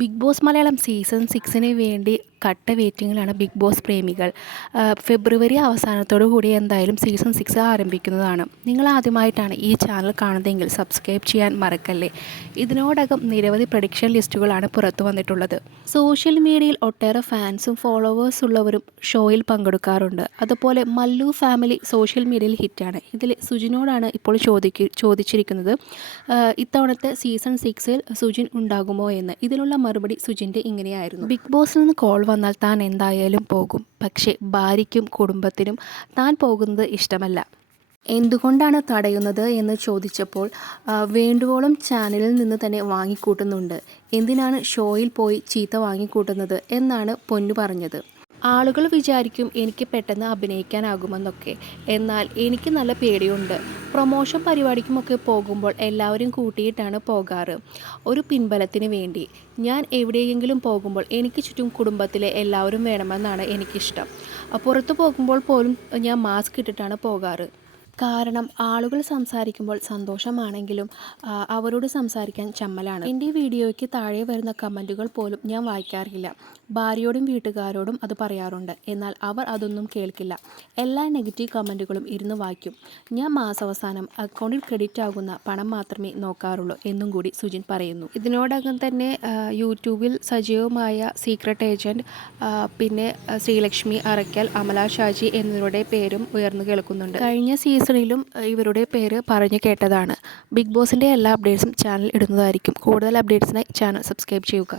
Big boss Malayalam season 6 വേണ്ടി കട്ട വെയിറ്റിങ്ങിലാണ് big boss പ്രേമികൾ. ഫെബ്രുവരി അവസാനത്തോടു കൂടി എന്തായാലും സീസൺ 6 ആരംഭിക്കുന്നതാണ്. നിങ്ങൾ ആദ്യമായിട്ടാണ് ഈ ചാനൽ കാണുന്നതെങ്കിൽ സബ്സ്ക്രൈബ് ചെയ്യാൻ മറക്കല്ലേ. ഇതിനോടകം നിരവധി പ്രഡിക്ഷൻ ലിസ്റ്റുകളാണ് പുറത്തു വന്നിട്ടുള്ളത്. സോഷ്യൽ മീഡിയയിൽ ഒട്ടേറെ ഫാൻസും ഫോളോവേഴ്സ് ഉള്ളവരും ഷോയിൽ പങ്കെടുക്കാറുണ്ട്. അതുപോലെ മല്ലു ഫാമിലി സോഷ്യൽ മീഡിയയിൽ ഹിറ്റാണ്. ഇതിൽ സുജിനോടാണ് ഇപ്പോൾ ചോദിച്ചിരിക്കുന്നത് ഇത്തവണത്തെ സീസൺ 6 സുജിൻ ഉണ്ടാകുമോ എന്ന്. ഇതിനുള്ള മറുപടി സുജിൻ്റെ ഇങ്ങനെയായിരുന്നു: ബിഗ് ബോസിൽ നിന്ന് കോൾ വന്നാൽ താൻ എന്തായാലും പോകും, പക്ഷേ ഭാര്യയ്ക്കും കുടുംബത്തിനും താൻ പോകുന്നത് ഇഷ്ടമല്ല. എന്തുകൊണ്ടാണ് തടയുന്നത് എന്ന് ചോദിച്ചപ്പോൾ വേണ്ടുവോളം ചാനലിൽ നിന്ന് തന്നെ വാങ്ങിക്കൂട്ടുന്നുണ്ട്, എന്തിനാണ് ഷോയിൽ പോയി ചീത്ത വാങ്ങിക്കൂട്ടുന്നത് എന്നാണ് പൊന്നു പറഞ്ഞത്. ആളുകൾ വിചാരിക്കും എനിക്ക് പെട്ടെന്ന് അഭിനയിക്കാനാകുമെന്നൊക്കെ, എന്നാൽ എനിക്ക് നല്ല പേടിയുണ്ട്. പ്രൊമോഷൻ പരിപാടിക്കുമൊക്കെ പോകുമ്പോൾ എല്ലാവരും കൂട്ടിയിട്ടാണ് പോകാറ്, ഒരു പിൻബലത്തിന് വേണ്ടി. ഞാൻ എവിടെയെങ്കിലും പോകുമ്പോൾ എനിക്ക് ചുറ്റും കുടുംബത്തിലെ എല്ലാവരും വേണമെന്നാണ് എനിക്കിഷ്ടം. പുറത്തു പോകുമ്പോൾ പോലും ഞാൻ മാസ്ക് ഇട്ടിട്ടാണ് പോകാറ്. കാരണം ആളുകൾ സംസാരിക്കുമ്പോൾ സന്തോഷമാണെങ്കിലും അവരോട് സംസാരിക്കാൻ ചമ്മലാണ്. എൻ്റെ വീഡിയോയ്ക്ക് താഴെ വരുന്ന കമൻറ്റുകൾ പോലും ഞാൻ വായിക്കാറില്ല. ഭാര്യയോടും വീട്ടുകാരോടും അത് പറയാറുണ്ട്, എന്നാൽ അവർ അതൊന്നും കേൾക്കില്ല. എല്ലാ നെഗറ്റീവ് കമൻറ്റുകളും ഇരുന്ന് വായിക്കും. ഞാൻ മാസാവസാനം അക്കൗണ്ടിൽ ക്രെഡിറ്റ് ആകുന്ന പണം മാത്രമേ നോക്കാറുള്ളൂ എന്നും കൂടി സുജിൻ പറയുന്നു. ഇതിനോടകം തന്നെ യൂട്യൂബിൽ സജീവമായ സീക്രട്ട് ഏജൻറ്റ്, പിന്നെ ശ്രീലക്ഷ്മി അറയ്ക്കൽ, അമല ഷാജി എന്നിവരുടെ പേരും ഉയർന്നു കേൾക്കുന്നുണ്ട്. കഴിഞ്ഞ സീസണിലും ഇവരുടെ പേര് പറഞ്ഞു കേട്ടതാണ്. ബിഗ് ബോസിൻ്റെ എല്ലാ അപ്ഡേറ്റ്സും ചാനൽ ഇടുന്നതായിരിക്കും. കൂടുതൽ അപ്ഡേറ്റ്സിനായി ചാനൽ സബ്സ്ക്രൈബ് ചെയ്യുക.